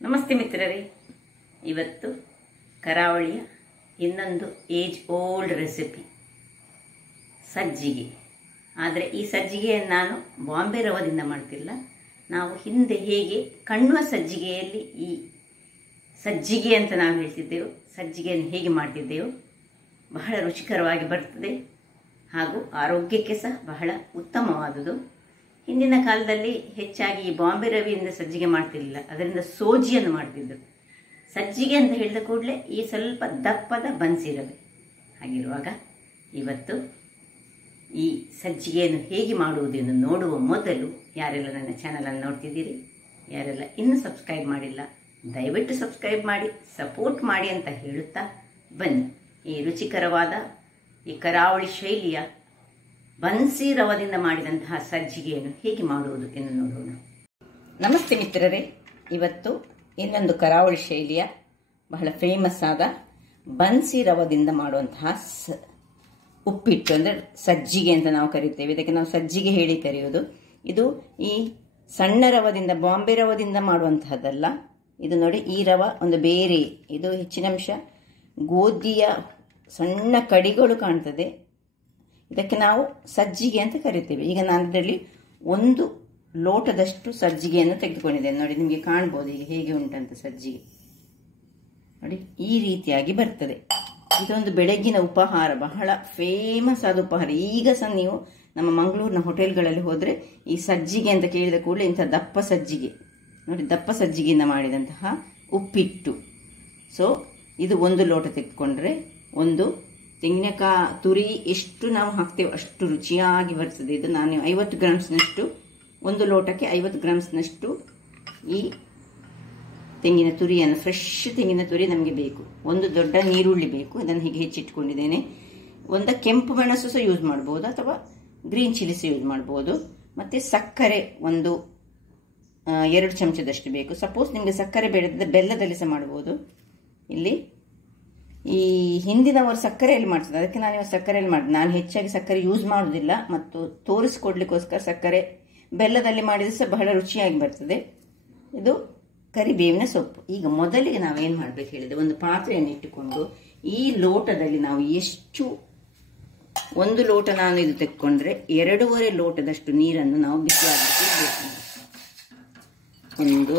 ನಮಸ್ತೆ ಮಿತ್ರರೇ, ಇವತ್ತು ಕರಾವಳಿಯ ಇನ್ನೊಂದು ಏಜ್ ಓಲ್ಡ್ ರೆಸಿಪಿ ಸಜ್ಜಿಗೆ. ಆದರೆ ಈ ಸಜ್ಜಿಗೆಯನ್ನು ನಾನು ಬಾಂಬೆ ರವದಿಂದ ಮಾಡ್ತಿಲ್ಲ. ನಾವು ಹಿಂದೆ ಹೇಗೆ ಕಣ್ಣುವ ಸಜ್ಜಿಗೆಯಲ್ಲಿ ಈ ಸಜ್ಜಿಗೆ ಅಂತ ನಾವು ಹೇಳ್ತಿದ್ದೆವು, ಸಜ್ಜಿಗೆಯನ್ನು ಹೇಗೆ ಮಾಡ್ತಿದ್ದೆವು, ಬಹಳ ರುಚಿಕರವಾಗಿ ಬರ್ತದೆ ಹಾಗೂ ಆರೋಗ್ಯಕ್ಕೆ ಸಹ ಬಹಳ ಉತ್ತಮವಾದುದು. ಹಿಂದಿನ ಕಾಲದಲ್ಲಿ ಹೆಚ್ಚಾಗಿ ಈ ಬಾಂಬೆ ರವಿಯಿಂದ ಸಜ್ಜಿಗೆ ಮಾಡ್ತಿರಲಿಲ್ಲ, ಅದರಿಂದ ಸೋಜಿಯನ್ನು ಮಾಡ್ತಿದ್ದರು. ಸಜ್ಜಿಗೆ ಅಂತ ಹೇಳಿದ ಕೂಡಲೇ ಈ ಸ್ವಲ್ಪ ದಪ್ಪದ ಬನ್ಸಿರವೆ. ಹಾಗಿರುವಾಗ ಇವತ್ತು ಈ ಸಜ್ಜಿಗೆಯನ್ನು ಹೇಗೆ ಮಾಡುವುದೆಂದು ನೋಡುವ ಮೊದಲು ಯಾರೆಲ್ಲ ನನ್ನ ಚಾನಲನ್ನು ನೋಡ್ತಿದ್ದೀರಿ, ಯಾರೆಲ್ಲ ಇನ್ನೂ ಸಬ್ಸ್ಕ್ರೈಬ್ ಮಾಡಿಲ್ಲ, ದಯವಿಟ್ಟು ಸಬ್ಸ್ಕ್ರೈಬ್ ಮಾಡಿ, ಸಪೋರ್ಟ್ ಮಾಡಿ ಅಂತ ಹೇಳುತ್ತಾ ಬನ್ನಿ ಈ ರುಚಿಕರವಾದ ಈ ಕರಾವಳಿ ಶೈಲಿಯ ಬನ್ಸಿ ರವದಿಂದ ಮಾಡಿದಂತಹ ಸಜ್ಜಿಗೆಯನ್ನು ಹೇಗೆ ಮಾಡುವುದು ಎಂದು ನೋಡೋಣ. ನಮಸ್ತೆ ಮಿತ್ರರೇ, ಇವತ್ತು ಇನ್ನೊಂದು ಕರಾವಳಿ ಶೈಲಿಯ ಬಹಳ ಫೇಮಸ್ ಆದ ಬನ್ಸಿ ರವದಿಂದ ಮಾಡುವಂತಹ ಉಪ್ಪಿಟ್ಟು ಅಂದರೆ ಸಜ್ಜಿಗೆ ಅಂತ ನಾವು ಕರಿತೇವೆ. ಇದಕ್ಕೆ ನಾವು ಸಜ್ಜಿಗೆ ಹೇಳಿ ಕರೆಯೋದು. ಇದು ಈ ಸಣ್ಣ ರವದಿಂದ, ಬಾಂಬೆ ರವದಿಂದ ಮಾಡುವಂತಹದ್ದಲ್ಲ. ಇದು ನೋಡಿ, ಈ ರವ ಒಂದು ಬೇರೆ, ಇದು ಹೆಚ್ಚಿನಂಶ ಗೋಧಿಯ ಸಣ್ಣ ಕಡಿಗಳು ಕಾಣ್ತದೆ. ಇದಕ್ಕೆ ನಾವು ಸಜ್ಜಿಗೆ ಅಂತ ಕರಿತೇವೆ. ಈಗ ನಾನು ಇದರಲ್ಲಿ 1 ಲೋಟದಷ್ಟು ಸಜ್ಜಿಗೆಯನ್ನು ತೆಗೆದುಕೊಂಡಿದ್ದೇನೆ. ನೋಡಿ, ನಿಮಗೆ ಕಾಣ್ಬೋದು ಈಗ ಹೇಗೆ ಉಂಟಂತ ಸಜ್ಜಿಗೆ. ನೋಡಿ, ಈ ರೀತಿಯಾಗಿ ಬರ್ತದೆ. ಇದೊಂದು ಬೆಳಗ್ಗಿನ ಉಪಹಾರ, ಬಹಳ ಫೇಮಸ್ ಆದ ಉಪಹಾರ. ಈಗ ಸಹ ನೀವು ನಮ್ಮ ಮಂಗಳೂರಿನ ಹೋಟೆಲ್ಗಳಲ್ಲಿ ಹೋದರೆ ಈ ಸಜ್ಜಿಗೆ ಅಂತ ಕೇಳಿದ ಕೂಡಲೇ ಇಂಥ ದಪ್ಪ ಸಜ್ಜಿಗೆ, ನೋಡಿ ದಪ್ಪ ಸಜ್ಜಿಗೆಯಿಂದ ಮಾಡಿದಂತಹ ಉಪ್ಪಿಟ್ಟು. ಸೊ ಇದು 1 ಲೋಟ ತೆಗೆದುಕೊಂಡ್ರೆ, ಒಂದು ತೆಂಗಿನಕಾಯಿ ತುರಿ ಎಷ್ಟು ನಾವು ಹಾಕ್ತೇವೆ ಅಷ್ಟು ರುಚಿಯಾಗಿ ಬರ್ತದೆ. ಇದು ನಾನು 50 ಗ್ರಾಮ್ಸ್ನಷ್ಟು, 1 ಲೋಟಕ್ಕೆ 50 ಗ್ರಾಮ್ಸ್ನಷ್ಟು ಈ ತೆಂಗಿನ ತುರಿಯನ್ನು, ಫ್ರೆಶ್ ತೆಂಗಿನ ತುರಿ ನಮಗೆ ಬೇಕು. 1 ದೊಡ್ಡ ನೀರುಳ್ಳಿ ಬೇಕು, ಇದನ್ನು ಹೀಗೆ ಹೆಚ್ಚಿಟ್ಕೊಂಡಿದ್ದೇನೆ. ಒಂದು ಕೆಂಪು ಮೆಣಸು ಸಹ ಯೂಸ್ ಮಾಡ್ಬೋದು, ಅಥವಾ ಗ್ರೀನ್ ಚಿಲ್ಲಿ ಸಹ ಯೂಸ್ ಮಾಡ್ಬೋದು. ಮತ್ತು ಸಕ್ಕರೆ ಒಂದು 2 ಚಮಚದಷ್ಟು ಬೇಕು. ಸಪೋಸ್ ನಿಮಗೆ ಸಕ್ಕರೆ ಬೇಡದಿದ್ದರೆ ಬೆಲ್ಲದಲ್ಲಿ ಸಹ ಮಾಡ್ಬೋದು. ಇಲ್ಲಿ ಈ ಹಿಂದಿನವರು ಸಕ್ಕರೆಯಲ್ಲಿ ಮಾಡ್ತಾರೆ, ಅದಕ್ಕೆ ನಾನು ಸಕ್ಕರೆಯಲ್ಲಿ ಮಾಡಿದೆ. ನಾನು ಹೆಚ್ಚಾಗಿ ಸಕ್ಕರೆ ಯೂಸ್ ಮಾಡೋದಿಲ್ಲ, ಮತ್ತು ತೋರಿಸ್ಕೊಡ್ಲಿಕ್ಕೋಸ್ಕರ ಸಕ್ಕರೆ ಬೆಲ್ಲದಲ್ಲಿ ಮಾಡಿದ್ರೆ ಸಹ ಬಹಳ ರುಚಿಯಾಗಿ ಬರ್ತದೆ. ಇದು ಕರಿಬೇವಿನ ಸೊಪ್ಪು. ಈಗ ಮೊದಲಿಗೆ ನಾವೇನು ಮಾಡಬೇಕು ಹೇಳಿದ್ರೆ, ಒಂದು ಪಾತ್ರೆಯನ್ನು ಇಟ್ಟುಕೊಂಡು ಈ ಲೋಟದಲ್ಲಿ ನಾವು ಎಷ್ಟು, 1 ಲೋಟ ನಾನು ಇದು ತೆಕ್ಕೊಂಡ್ರೆ 2.5 ಲೋಟದಷ್ಟು ನೀರನ್ನು ನಾವು ಬಿಸಿಯಾಗಲಿಕ್ಕೆ ಇಡಬೇಕು. 1 2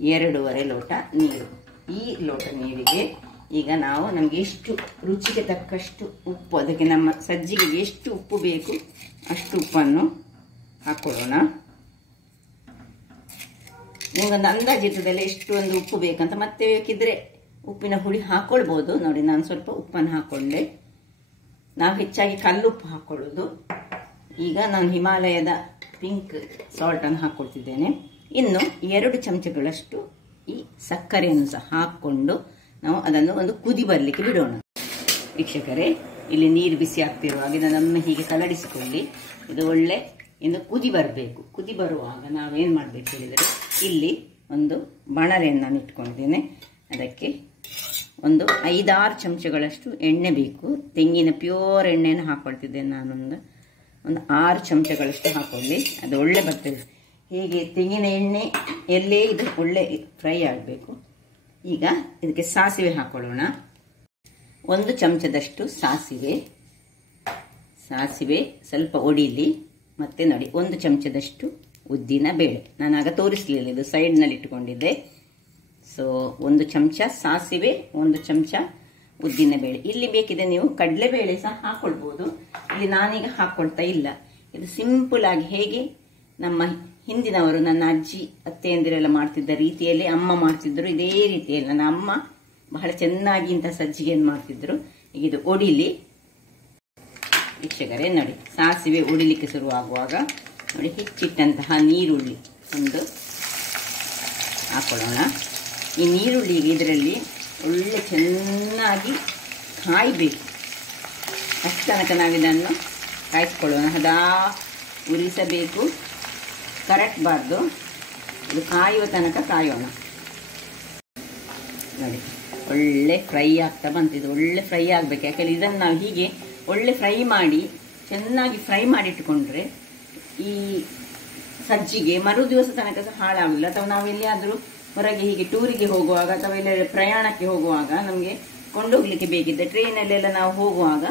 2.5 ಲೋಟ ನೀರು. ಈ ಲೋಟ ನೀರಿಗೆ ಈಗ ನಾವು ನಮಗೆ ಎಷ್ಟು ರುಚಿಗೆ ತಕ್ಕಷ್ಟು ಉಪ್ಪು, ಅದಕ್ಕೆ ನಮ್ಮ ಸಜ್ಜಿಗೆಗೆ ಎಷ್ಟು ಉಪ್ಪು ಬೇಕು ಅಷ್ಟು ಉಪ್ಪನ್ನು ಹಾಕೊಳ್ಳೋಣ. ನಿಮಗೊಂದು ಅಂದಾಜಿರ್ತದಲ್ಲ ಎಷ್ಟು ಒಂದು ಉಪ್ಪು ಬೇಕಂತ. ಮತ್ತೆ ಬೇಕಿದ್ರೆ ಉಪ್ಪಿನ ಹುಳಿ ಹಾಕೊಳ್ಬೋದು. ನೋಡಿ, ನಾನು ಸ್ವಲ್ಪ ಉಪ್ಪನ್ನು ಹಾಕೊಂಡೆ. ನಾವು ಹೆಚ್ಚಾಗಿ ಕಲ್ಲುಪ್ಪು ಹಾಕೊಳ್ಳೋದು. ಈಗ ನಾನು ಹಿಮಾಲಯದ ಪಿಂಕ್ ಸಾಲ್ಟನ್ನು ಹಾಕ್ಕೊಳ್ತಿದ್ದೇನೆ. ಇನ್ನು 2 ಚಮಚಗಳಷ್ಟು ಈ ಸಕ್ಕರೆಯನ್ನು ಸಹ ಹಾಕ್ಕೊಂಡು ನಾವು ಅದನ್ನು ಒಂದು ಕುದಿ ಬರಲಿಕ್ಕೆ ಬಿಡೋಣ. ವೀಕ್ಷಕರೇ, ಇಲ್ಲಿ ನೀರು ಬಿಸಿ ಆಗ್ತಿರುವಾಗ ಇದನ್ನು ಹೀಗೆ ಕಲಡಿಸಿಕೊಳ್ಳಿ. ಇದು ಒಳ್ಳೆ ಇನ್ನು ಕುದಿ ಬರಬೇಕು. ಕುದಿ ಬರುವಾಗ ನಾವೇನು ಮಾಡಬೇಕು ಹೇಳಿದರೆ, ಇಲ್ಲಿ ಒಂದು ಬಾಣಲೆಯನ್ನು ನಾನು ಇಟ್ಕೊಂಡಿದ್ದೇನೆ. ಅದಕ್ಕೆ ಒಂದು 5-6 ಚಮಚಗಳಷ್ಟು ಎಣ್ಣೆ ಬೇಕು. ತೆಂಗಿನ ಪ್ಯೂರ್ ಎಣ್ಣೆಯನ್ನು ಹಾಕ್ಕೊಳ್ತಿದ್ದೇನೆ ನಾನೊಂದು 6 ಚಮಚಗಳಷ್ಟು ಹಾಕೊಳ್ಳಿ. ಅದು ಒಳ್ಳೆ ಬರ್ತದೆ. ಹೀಗೆ ತೆಂಗಿನ ಎಣ್ಣೆ ಎಲ್ಲೇ ಇದು ಒಳ್ಳೆ ಫ್ರೈ ಆಗಬೇಕು. ಈಗ ಇದಕ್ಕೆ ಸಾಸಿವೆ ಹಾಕೊಳ್ಳೋಣ. 1 ಚಮಚದಷ್ಟು ಸಾಸಿವೆ ಸ್ವಲ್ಪ ಒಡಿಲಿ. ಮತ್ತೆ ನೋಡಿ, 1 ಚಮಚದಷ್ಟು ಉದ್ದಿನ ಬೇಳೆ. ನಾನು ಆಗ ತೋರಿಸಲಿಲ್ಲ, ಇದು ಸೈಡ್ನಲ್ಲಿ ಇಟ್ಟುಕೊಂಡಿದ್ದೆ. ಸೊ 1 ಚಮಚ ಸಾಸಿವೆ, 1 ಚಮಚ ಉದ್ದಿನ ಬೇಳೆ. ಇಲ್ಲಿ ಬೇಕಿದೆ ನೀವು ಕಡಲೆಬೇಳೆ ಸಹ ಹಾಕೊಳ್ಬೋದು. ಇಲ್ಲಿ ನಾನೀಗ ಹಾಕ್ಕೊಳ್ತಾ ಇಲ್ಲ. ಇದು ಸಿಂಪಲ್ ಆಗಿ ಹೇಗೆ ನಮ್ಮ ಹಿಂದಿನವರು, ನನ್ನ ಅಜ್ಜಿ ಅತ್ತೆಯಂದಿರೆಲ್ಲ ಮಾಡ್ತಿದ್ದ ರೀತಿಯಲ್ಲಿ ಅಮ್ಮ ಮಾಡ್ತಿದ್ರು, ಇದೇ ರೀತಿಯಲ್ಲಿ ನನ್ನ ಅಮ್ಮ ಬಹಳ ಚೆನ್ನಾಗಿ ಇಂಥ ಸಜ್ಜಿಗೆಯನ್ನು ಮಾಡ್ತಿದ್ರು. ಈಗ ಇದು ಒಡಿಲಿ. ವೀಕ್ಷಕರೇ ನೋಡಿ, ಸಾಸಿವೆ ಒಡಿಲಿಕ್ಕೆ ಶುರುವಾಗುವಾಗ ನೋಡಿ, ಹೆಚ್ಚಿಟ್ಟಂತಹ ನೀರುಳ್ಳಿ ಒಂದು ಹಾಕೊಳ್ಳೋಣ. ಈ ನೀರುಳ್ಳಿಗೆ ಇದರಲ್ಲಿ ಒಳ್ಳೆ ಚೆನ್ನಾಗಿ ಕಾಯಬೇಕು. ಅಷ್ಟು ತನಕ ನಾವಿದನ್ನು ಕಾಯಿಸ್ಕೊಳ್ಳೋಣ. ಹದಾ ಉರಿಸಬೇಕು, ಕರಟಬಾರ್ದು. ಇದು ಕಾಯುವ ತನಕ ಕಾಯೋಣ. ನೋಡಿ, ಒಳ್ಳೆ ಫ್ರೈ ಆಗ್ತಾ ಬಂತು. ಇದು ಒಳ್ಳೆ ಫ್ರೈ ಆಗಬೇಕು. ಯಾಕೆಂದರೆ ಇದನ್ನು ನಾವು ಹೀಗೆ ಒಳ್ಳೆ ಫ್ರೈ ಮಾಡಿ ಚೆನ್ನಾಗಿ ಫ್ರೈ ಮಾಡಿಟ್ಟುಕೊಂಡ್ರೆ ಈ ಸಜ್ಜಿಗೆ ಮರು ದಿವಸ ತನಕ ಸಹ ಹಾಳಾಗಲಿಲ್ಲ. ಅಥವಾ ನಾವು ಎಲ್ಲಿಯಾದರೂ ಹೊರಗೆ ಹೀಗೆ ಟೂರಿಗೆ ಹೋಗುವಾಗ ಅಥವಾ ಎಲ್ಲ ಪ್ರಯಾಣಕ್ಕೆ ಹೋಗುವಾಗ ನಮಗೆ ಕೊಂಡೋಗ್ಲಿಕ್ಕೆ ಬೇಕಿದ್ದ ಟ್ರೈನಲ್ಲೆಲ್ಲ ನಾವು ಹೋಗುವಾಗ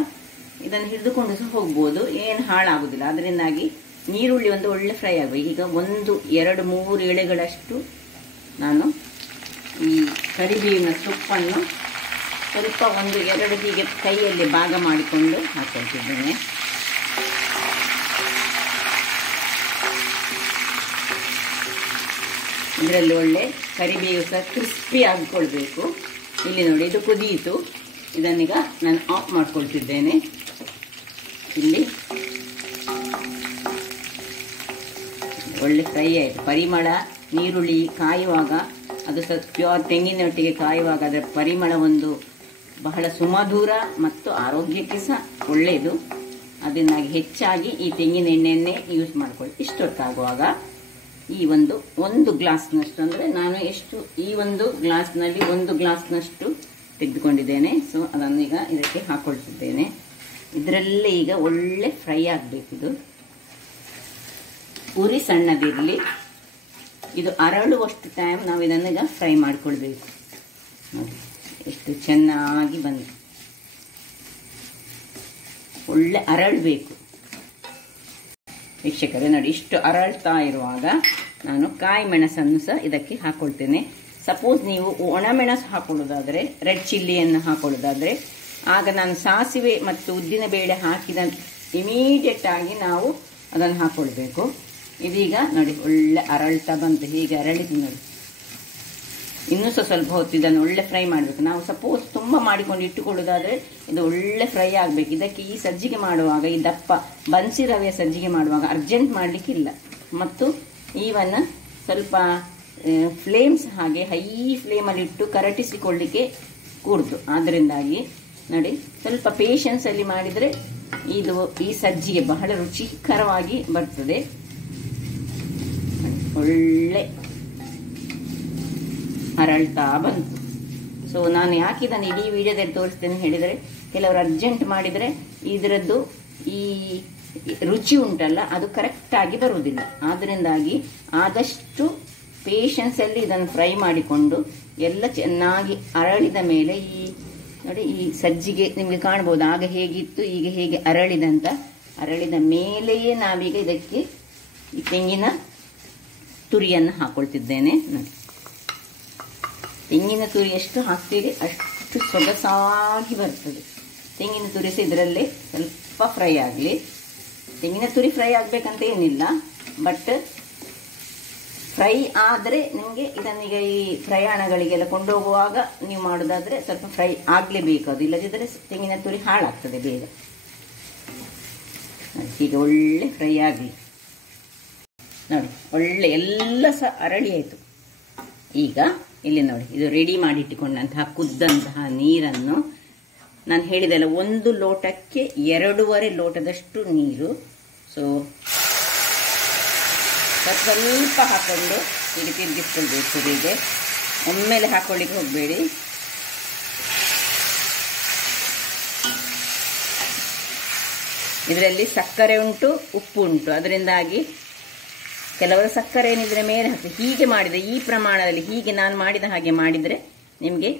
ಇದನ್ನು ಹಿಡಿದುಕೊಂಡು ಸಹ ಹೋಗ್ಬೋದು, ಏನು ಹಾಳಾಗುದಿಲ್ಲ. ಅದರಿಂದಾಗಿ ನೀರುಳ್ಳಿ ಒಂದು ಒಳ್ಳೆ ಫ್ರೈ ಆಗಬೇಕು. ಈಗ 1, 2, 3 ಎಳೆಗಳಷ್ಟು ನಾನು ಈ ಕರಿಬೇವಿನ ಸೊಪ್ಪನ್ನು ಸ್ವಲ್ಪ 1, 2 ಹೀಗೆ ಕೈಯಲ್ಲಿ ಭಾಗ ಮಾಡಿಕೊಂಡು ಹಾಕೊಳ್ತಿದ್ದೇನೆ. ಇದರಲ್ಲಿ ಒಳ್ಳೆ ಕರಿಬೇವು ಸಹ ಕ್ರಿಸ್ಪಿ ಆಗಿಕೊಳ್ಬೇಕು. ಇಲ್ಲಿ ನೋಡಿ, ಇದು ಕುದಿಯಿತು. ಇದನ್ನೀಗ ನಾನು ಆಫ್ ಮಾಡ್ಕೊಳ್ತಿದ್ದೇನೆ. ಇಲ್ಲಿ ಒಳ್ಳೆ ಫ್ರೈ ಆಯಿತು. ಪರಿಮಳ ನೀರುಳ್ಳಿ ಕಾಯುವಾಗ ಅದು ಸ್ವಲ್ಪ ಪ್ಯೂರ್ ತೆಂಗಿನೊಟ್ಟಿಗೆ ಕಾಯುವಾಗ ಅದರ ಪರಿಮಳ ಒಂದು ಬಹಳ ಸುಮಧುರ ಮತ್ತು ಆರೋಗ್ಯಕ್ಕೆ ಸಹ ಒಳ್ಳೆಯದು. ಅದರಿಂದಾಗಿ ಹೆಚ್ಚಾಗಿ ಈ ತೆಂಗಿನ ಎಣ್ಣೆಯನ್ನೇ ಯೂಸ್ ಮಾಡ್ಕೊಳ್ಳಿ. ಇಷ್ಟೊತ್ತಾಗುವಾಗ ಈ ಒಂದು ಗ್ಲಾಸ್ನಷ್ಟು, ಅಂದರೆ ನಾನು ಎಷ್ಟು ಈ ಒಂದು ಗ್ಲಾಸ್ನಲ್ಲಿ 1 ಗ್ಲಾಸ್ನಷ್ಟು ತೆಗೆದುಕೊಂಡಿದ್ದೇನೆ. ಸೊ ಅದನ್ನು ಈಗ ಇದಕ್ಕೆ ಹಾಕೊಳ್ತಿದ್ದೇನೆ. ಇದರಲ್ಲೇ ಈಗ ಒಳ್ಳೆ ಫ್ರೈ ಆಗಬೇಕಿದು. ಉರಿ ಸಣ್ಣದಿರಲಿ. ಇದು ಅರಳುವಷ್ಟು ಟೈಮ್ ನಾವು ಇದನ್ನು ಈಗ ಫ್ರೈ ಮಾಡಿಕೊಳ್ಬೇಕು. ನೋಡಿ ಎಷ್ಟು ಚೆನ್ನಾಗಿ ಬಂದಿದೆ. ಒಳ್ಳೆ ಅರಳಬೇಕು ವೀಕ್ಷಕರೇ. ನೋಡಿ, ಇಷ್ಟು ಅರಳ್ತಾ ಇರುವಾಗ ನಾನು ಕಾಯಿ ಮೆಣಸನ್ನು ಸಹ ಇದಕ್ಕೆ ಹಾಕೊಳ್ತೇನೆ. ಸಪೋಸ್ ನೀವು ಒಣಮೆಣಸು ಹಾಕೊಳ್ಳೋದಾದರೆ, ರೆಡ್ ಚಿಲ್ಲಿಯನ್ನು ಹಾಕೊಳ್ಳೋದಾದರೆ, ಆಗ ನಾನು ಸಾಸಿವೆ ಮತ್ತು ಉದ್ದಿನ ಬೇಳೆ ಹಾಕಿದ ಇಮಿಡಿಯೇಟ್ ಆಗಿ ನಾವು ಅದನ್ನು ಹಾಕೊಳ್ಬೇಕು. ಇದೀಗ ನೋಡಿ ಒಳ್ಳೆ ಅರಳ್ತಾ ಬಂತು. ಹೀಗೆ ಅರಳಿತು ನೋಡಿ. ಇನ್ನೂ ಸಹ ಸ್ವಲ್ಪ ಹೊತ್ತು ಇದನ್ನು ಒಳ್ಳೆ ಫ್ರೈ ಮಾಡಬೇಕು. ನಾವು ಸಪೋಸ್ ತುಂಬ ಮಾಡಿಕೊಂಡು ಇಟ್ಟುಕೊಳ್ಳೋದಾದರೆ ಇದು ಒಳ್ಳೆ ಫ್ರೈ ಆಗಬೇಕು. ಇದಕ್ಕೆ ಈ ಸಜ್ಜಿಗೆ ಮಾಡುವಾಗ, ಈ ದಪ್ಪ ಬನ್ಸಿ ರವೆಯ ಸಜ್ಜಿಗೆ ಮಾಡುವಾಗ ಅರ್ಜೆಂಟ್ ಮಾಡಲಿಕ್ಕಿಲ್ಲ. ಮತ್ತು ಈವನ್ ಸ್ವಲ್ಪ ಫ್ಲೇಮ್ಸ್ ಹಾಗೆ ಹೈ ಫ್ಲೇಮಲ್ಲಿ ಇಟ್ಟು ಕರಟಿಸಿಕೊಳ್ಳಿಕ್ಕೆ ಕೂಡ್ತು. ಆದ್ದರಿಂದಾಗಿ ನೋಡಿ, ಸ್ವಲ್ಪ ಪೇಷನ್ಸಲ್ಲಿ ಮಾಡಿದರೆ ಇದು ಈ ಸಜ್ಜಿಗೆ ಬಹಳ ರುಚಿಕರವಾಗಿ ಬರ್ತದೆ. ಒಳ್ಳೆ ಅರಳ್ತಾ ಬಂತು. ಸೊ ನಾನು ಯಾಕೆ ಇದನ್ನು ಇಡೀ ವಿಡಿಯೋದಲ್ಲಿ ತೋರಿಸ್ತೇನೆ ಹೇಳಿದರೆ, ಕೆಲವರು ಅರ್ಜೆಂಟ್ ಮಾಡಿದರೆ ಇದರದ್ದು ಈ ರುಚಿ ಉಂಟಲ್ಲ ಅದು ಕರೆಕ್ಟಾಗಿ ಬರುವುದಿಲ್ಲ. ಆದ್ದರಿಂದಾಗಿ ಆದಷ್ಟು ಪೇಷನ್ಸಲ್ಲಿ ಇದನ್ನು ಫ್ರೈ ಮಾಡಿಕೊಂಡು ಎಲ್ಲ ಚೆನ್ನಾಗಿ ಅರಳಿದ ಮೇಲೆ ಈ ನೋಡಿ, ಈ ಸಜ್ಜಿಗೆ ನಿಮಗೆ ಕಾಣ್ಬೋದು ಆಗ ಹೇಗಿತ್ತು ಈಗ ಹೇಗೆ ಅರಳಿದಂತ. ಅರಳಿದ ಮೇಲೆಯೇ ನಾವೀಗ ಇದಕ್ಕೆ ಈ ತೆಂಗಿನ ತುರಿಯನ್ನು ಹಾಕೊಳ್ತಿದ್ದೇನೆ. ನೋಡಿ, ತೆಂಗಿನ ತುರಿ ಎಷ್ಟು ಹಾಕ್ತೀರಿ ಅಷ್ಟು ಸೊಗಸಾಗಿ ಬರ್ತದೆ. ತೆಂಗಿನ ತುರಿ ಸಹ ಇದರಲ್ಲೇ ಸ್ವಲ್ಪ ಫ್ರೈ ಆಗಲಿ. ತೆಂಗಿನ ತುರಿ ಫ್ರೈ ಆಗಬೇಕಂತ ಏನಿಲ್ಲ, ಬಟ್ ಫ್ರೈ ಆದರೆ ನಿಮಗೆ ಇದನ್ನೀಗ ಈ ಪ್ರಯಾಣಗಳಿಗೆಲ್ಲ ಕೊಂಡೋಗುವಾಗ ನೀವು ಮಾಡೋದಾದರೆ ಸ್ವಲ್ಪ ಫ್ರೈ ಆಗಲೇಬೇಕು. ಅದು ಇಲ್ಲದಿದ್ದರೆ ತೆಂಗಿನ ತುರಿ ಹಾಳಾಗ್ತದೆ ಬೇಗ. ಹೀಗೆ ಒಳ್ಳೆ ಫ್ರೈ ಆಗಲಿ. ನೋಡಿ, ಒಳ್ಳೆ ಎಲ್ಲ ಸಹ ಅರಳಿ ಆಯಿತು. ಈಗ ಇಲ್ಲಿ ನೋಡಿ, ಇದು ರೆಡಿ ಮಾಡಿಟ್ಟುಕೊಂಡಂತಹ ಕುದ್ದಂತಹ ನೀರನ್ನು ನಾನು ಹೇಳಿದೆಲ್ಲ 1 ಲೋಟಕ್ಕೆ 2.5 ಲೋಟದಷ್ಟು ನೀರು. ಸೊ ಸ್ವಲ್ಪ ಹಾಕೊಂಡು ಹೀಗೆ ತಿರುಗಿಸ್ಕೊಳ್ಬೇಕು. ಹೀಗೆ ಒಮ್ಮೆಲೆ ಹಾಕೊಳ್ಳಿಕ್ಕೆ ಹೋಗಬೇಡಿ. ಇದರಲ್ಲಿ ಸಕ್ಕರೆ ಉಂಟು, ಉಪ್ಪು ಉಂಟು. ಅದರಿಂದಾಗಿ ಕೆಲವರು ಸಕ್ಕರೆ ಏನಿದ್ರೆ ಮೇಲೆ ಹಾಕಿ ಹೀಗೆ ಮಾಡಿದರೆ, ಈ ಪ್ರಮಾಣದಲ್ಲಿ ಹೀಗೆ ನಾನು ಮಾಡಿದ ಹಾಗೆ ಮಾಡಿದರೆ ನಿಮಗೆ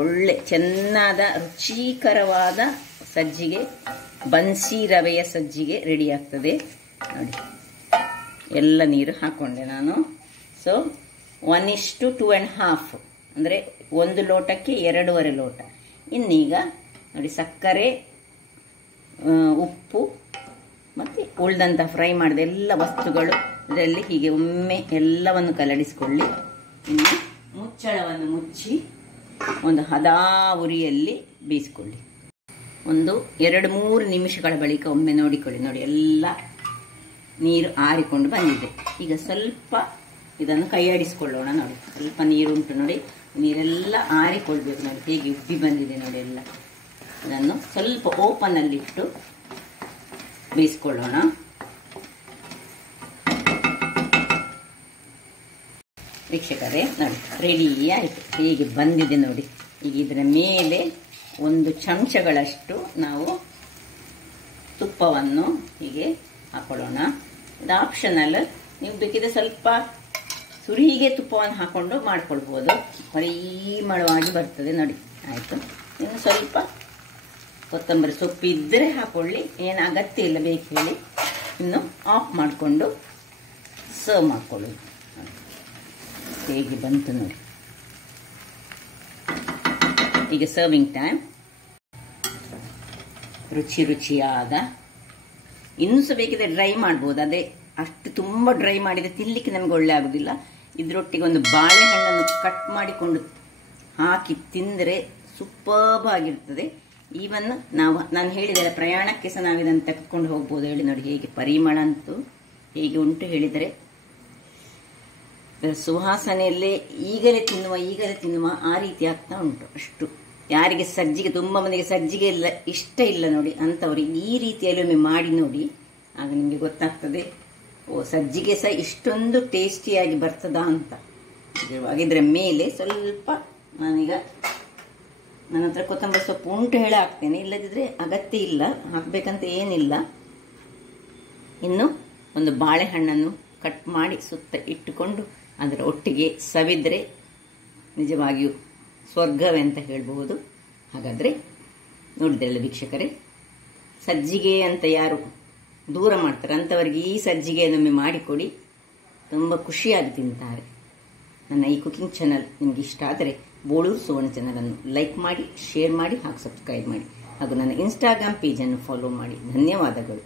ಒಳ್ಳೆ ಚೆನ್ನಾದ ರುಚಿಕರವಾದ ಸಜ್ಜಿಗೆ, ಬನ್ಸಿ ರವೆಯ ಸಜ್ಜಿಗೆ ರೆಡಿ ಆಗ್ತದೆ. ನೋಡಿ, ಎಲ್ಲ ನೀರು ಹಾಕೊಂಡೆ ನಾನು. ಸೊ 1:2.5 ಅಂದರೆ 1 ಲೋಟಕ್ಕೆ 2.5 ಲೋಟ. ಇನ್ನೀಗ ನೋಡಿ, ಸಕ್ಕರೆ, ಉಪ್ಪು ಮತ್ತು ಉಳಿದಂಥ ಫ್ರೈ ಮಾಡಿದ ಎಲ್ಲ ವಸ್ತುಗಳು ಇದರಲ್ಲಿ ಹೀಗೆ ಒಮ್ಮೆ ಎಲ್ಲವನ್ನು ಕಲಡಿಸಿಕೊಳ್ಳಿ. ಇನ್ನು ಮುಚ್ಚಳವನ್ನು ಮುಚ್ಚಿ ಒಂದು ಹದಾ ಉರಿಯಲ್ಲಿ ಬೇಯಿಸಿಕೊಳ್ಳಿ. 1-2-3 ನಿಮಿಷಗಳ ಬಳಿಕ ಒಮ್ಮೆ ನೋಡಿಕೊಳ್ಳಿ. ನೋಡಿ, ಎಲ್ಲ ನೀರು ಆರಿಕೊಂಡು ಬಂದಿದೆ. ಈಗ ಸ್ವಲ್ಪ ಇದನ್ನು ಕೈಯಾಡಿಸಿಕೊಳ್ಳೋಣ. ನೋಡಿ, ಸ್ವಲ್ಪ ನೀರುಂಟು. ನೋಡಿ, ನೀರೆಲ್ಲ ಆರಿಕೊಳ್ಬೇಕು. ನೋಡಿ ಹೇಗೆ ಉಬ್ಬಿ ಬಂದಿದೆ ನೋಡಿ ಎಲ್ಲ. ಇದನ್ನು ಸ್ವಲ್ಪ ಓಪನಲ್ಲಿಟ್ಟು ಬೇಯಿಸ್ಕೊಳ್ಳೋಣ. ವೀಕ್ಷಕರೇ, ನೋಡಿ ರೆಡಿ ಆಯಿತು. ಹೇಗೆ ಬಂದಿದೆ ನೋಡಿ. ಈಗ ಇದರ ಮೇಲೆ 1 ಚಮಚಗಳಷ್ಟು ನಾವು ತುಪ್ಪ ತುಪ್ಪವನ್ನು ಹೀಗೆ ಹಾಕೊಳ್ಳೋಣ. ಇದು ಆಪ್ಷನಲ್, ನೀವು ಬೇಕಿದ್ರೆ ಸ್ವಲ್ಪ ಸುರಿಗೆ ತುಪ್ಪವನ್ನು ಹಾಕೊಂಡು ಮಾಡ್ಕೊಳ್ಬೋದು. ಪರಿಮಳವಾಗಿ ಬರ್ತದೆ ನೋಡಿ. ಆಯಿತು, ಇನ್ನು ಸ್ವಲ್ಪ ಕೊತ್ತಂಬರಿ ಸೊಪ್ಪು ಇದ್ದರೆ ಹಾಕೊಳ್ಳಿ, ಏನು ಅಗತ್ಯ ಇಲ್ಲ ಬೇಕು ಹೇಳಿ. ಇನ್ನು ಆಫ್ ಮಾಡಿಕೊಂಡು ಸರ್ವ್ ಮಾಡ್ಕೊಳ್ಳಿ. ಹೇಗೆ ಬಂತು ನೋಡಿ. ಈಗ ಸರ್ವಿಂಗ್ ಟೈಮ್. ರುಚಿಯಾದ, ಇನ್ನೂ ಸಹ ಬೇಕಿದ್ರೆ ಡ್ರೈ ಮಾಡ್ಬೋದು. ಅದೇ ಅಷ್ಟು ತುಂಬ ಡ್ರೈ ಮಾಡಿದರೆ ತಿನ್ನಲಿಕ್ಕೆ ನಮಗೆ ಒಳ್ಳೆ ಆಗೋದಿಲ್ಲ. ಇದರೊಟ್ಟಿಗೆ ಒಂದು ಬಾಳೆಹಣ್ಣನ್ನು ಕಟ್ ಮಾಡಿಕೊಂಡು ಹಾಕಿ ತಿಂದರೆ ಸೂಪರ್ಬ್ ಆಗಿರ್ತದೆ. ಈವನ್ ನಾನು ಹೇಳಿದರೆ ಪ್ರಯಾಣಕ್ಕೆ ಸಹ ನಾವು ಇದನ್ನು ತೆಗೆದುಕೊಂಡು ಹೋಗ್ಬೋದು. ಹೇಳಿ ನೋಡಿ ಹೇಗೆ ಪರಿಮಳ ಅಂತೂ ಹೇಗೆ ಉಂಟು ಹೇಳಿದರೆ, ಸುವಾಸನೆಯಲ್ಲೇ ಈಗಲೇ ತಿನ್ನುವ ಆ ರೀತಿ ಆಗ್ತಾ ಉಂಟು. ಅಷ್ಟು ಯಾರಿಗೆ ಸಜ್ಜಿಗೆ, ತುಂಬ ಮಂದಿಗೆ ಸಜ್ಜಿಗೆ ಇಲ್ಲ ಇಷ್ಟ ಇಲ್ಲ ನೋಡಿ, ಅಂಥವ್ರು ಈ ರೀತಿಯಲ್ಲಿ ಒಮ್ಮೆ ಮಾಡಿ ನೋಡಿ. ಆಗ ನಿಮಗೆ ಗೊತ್ತಾಗ್ತದೆ, ಓ ಸಜ್ಜಿಗೆ ಸಹ ಇಷ್ಟೊಂದು ಟೇಸ್ಟಿಯಾಗಿ ಬರ್ತದಾ ಅಂತ. ಇದರ ಮೇಲೆ ಸ್ವಲ್ಪ ನಾನೀಗ ನನ್ನ ಹತ್ರ ಕೊತ್ತಂಬರಿ ಸೊಪ್ಪು ಉಂಟು ಹೇಳಿ ಹಾಕ್ತೇನೆ, ಇಲ್ಲದಿದ್ದರೆ ಅಗತ್ಯ ಇಲ್ಲ, ಹಾಕಬೇಕಂತ ಏನಿಲ್ಲ. ಇನ್ನು ಒಂದು ಬಾಳೆಹಣ್ಣನ್ನು ಕಟ್ ಮಾಡಿ ಸುತ್ತ ಇಟ್ಟುಕೊಂಡು ಅದರ ಒಟ್ಟಿಗೆ ಸವಿದ್ರೆ ನಿಜವಾಗಿಯೂ ಸ್ವರ್ಗವೇ ಅಂತ ಹೇಳ್ಬಹುದು. ಹಾಗಾದರೆ ನೋಡಿದ್ರಲ್ಲ ವೀಕ್ಷಕರೇ, ಸಜ್ಜಿಗೆ ಅಂತ ಯಾರು ದೂರ ಮಾಡ್ತಾರೆ ಅಂಥವರಿಗೆ ಈ ಸಜ್ಜಿಗೆಯನ್ನೊಮ್ಮೆ ಮಾಡಿಕೊಡಿ, ತುಂಬ ಖುಷಿಯಾಗಿ ತಿಂತಾರೆ. ನನ್ನ ಈ ಕುಕಿಂಗ್ ಚಾನಲ್ ನಿಮಗೆ ಇಷ್ಟ ಆದರೆ ಬೋಳೂರು ಸುವರ್ಣ ಚಾನಲನ್ನು ಲೈಕ್ ಮಾಡಿ, ಶೇರ್ ಮಾಡಿ ಹಾಗೂ ಸಬ್ಸ್ಕ್ರೈಬ್ ಮಾಡಿ ಹಾಗೂ ನನ್ನ ಇನ್ಸ್ಟಾಗ್ರಾಮ್ ಪೇಜನ್ನು ಫಾಲೋ ಮಾಡಿ. ಧನ್ಯವಾದಗಳು.